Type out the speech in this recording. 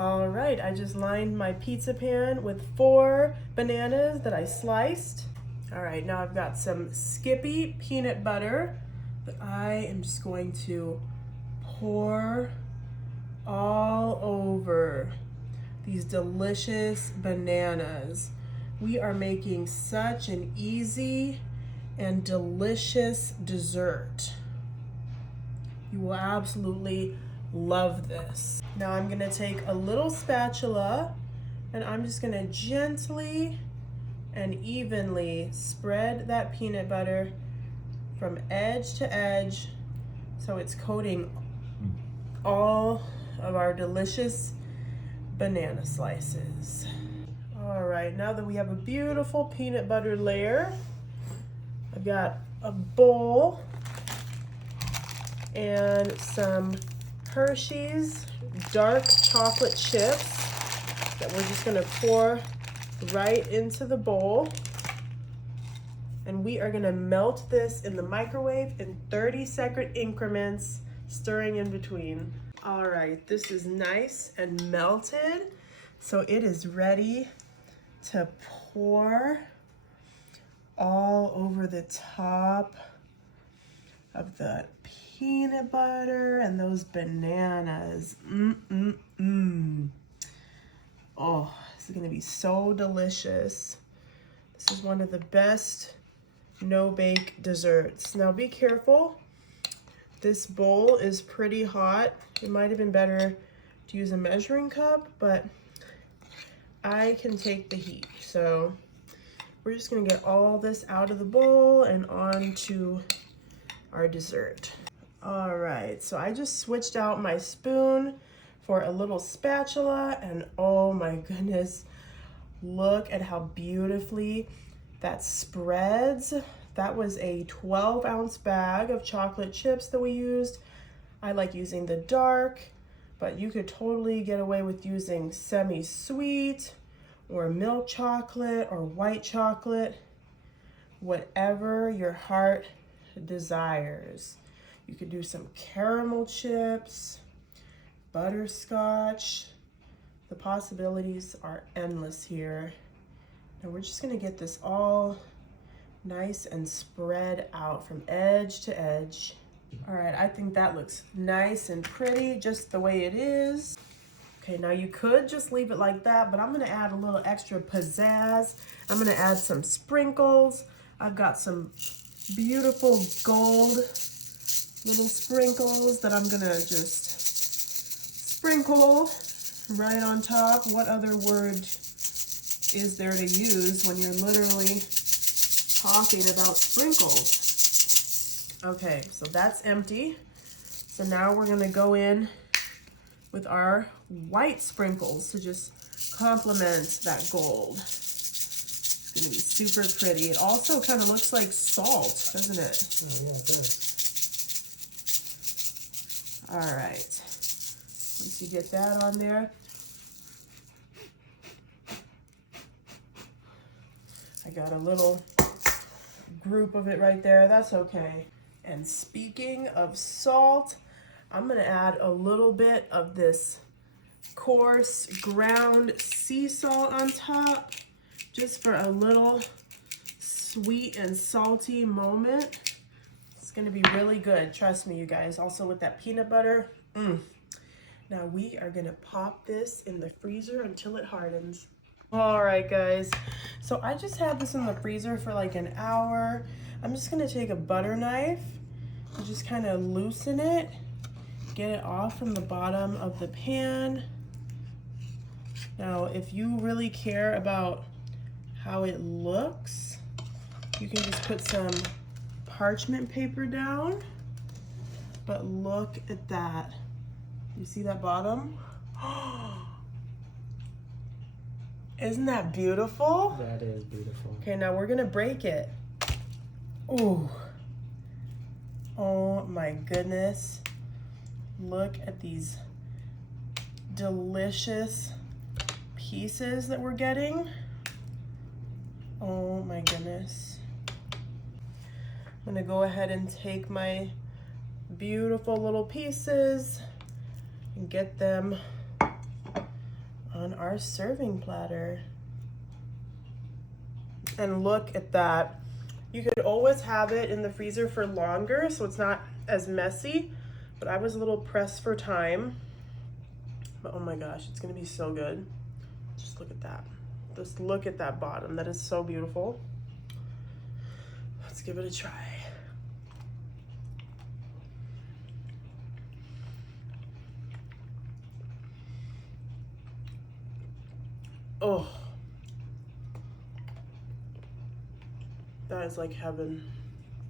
All right, I just lined my pizza pan with 4 bananas that I sliced. All right, now I've got some Skippy peanut butter that I am just going to pour all over these delicious bananas. We are making such an easy and delicious dessert. You will absolutely love this. Now I'm gonna take a little spatula and I'm just gonna gently and evenly spread that peanut butter from edge to edge so it's coating all of our delicious banana slices. All right, now that we have a beautiful peanut butter layer, I've got a bowl and some Hershey's dark chocolate chips that we're just gonna pour right into the bowl. And we are gonna melt this in the microwave in 30-second increments, stirring in between. All right, this is nice and melted. So it is ready to pour all over the top of the peanut butter and those bananas. Oh, this is gonna be so delicious. This is one of the best no-bake desserts. Now be careful. This bowl is pretty hot. It might have been better to use a measuring cup, but I can take the heat. So we're just gonna get all this out of the bowl and onto our dessert. All right, so I just switched out my spoon for a little spatula, and oh my goodness, look at how beautifully that spreads. That was a 12-ounce bag of chocolate chips that we used. I like using the dark, but you could totally get away with using semi-sweet or milk chocolate or white chocolate, whatever your heart desires. You could do some caramel chips, butterscotch. The possibilities are endless here. And we're just gonna get this all nice and spread out from edge to edge. All right, I think that looks nice and pretty just the way it is. Okay, now you could just leave it like that, but I'm gonna add a little extra pizzazz. I'm gonna add some sprinkles. I've got some beautiful gold little sprinkles that I'm gonna just sprinkle right on top. What other word is there to use when you're literally talking about sprinkles? Okay, so that's empty. So now we're gonna go in with our white sprinkles to just complement that gold. It's gonna be super pretty. It also kind of looks like salt, doesn't it? Oh, yeah, it does. All right, once you get that on there, I got a little group of it right there. That's okay. And speaking of salt, I'm gonna add a little bit of this coarse ground sea salt on top, just for a little sweet and salty moment. It's gonna be really good, trust me, you guys. Also with that peanut butter. Now we are gonna pop this in the freezer until it hardens. All right, guys. So I just had this in the freezer for like an hour. I'm just gonna take a butter knife and just kind of loosen it, get it off from the bottom of the pan. Now, if you really care about how it looks, you can just put some parchment paper down. But look at that. You see that bottom? Isn't that beautiful? That is beautiful. Okay, now we're gonna break it. Ooh. Oh my goodness. Look at these delicious pieces that we're getting. Oh my goodness. I'm gonna go ahead and take my beautiful little pieces and get them on our serving platter. And look at that. You could always have it in the freezer for longer so it's not as messy, but I was a little pressed for time. But oh my gosh, it's gonna be so good. Just look at that. Just look at that bottom. That is so beautiful. Let's give it a try. Oh, that is like heaven.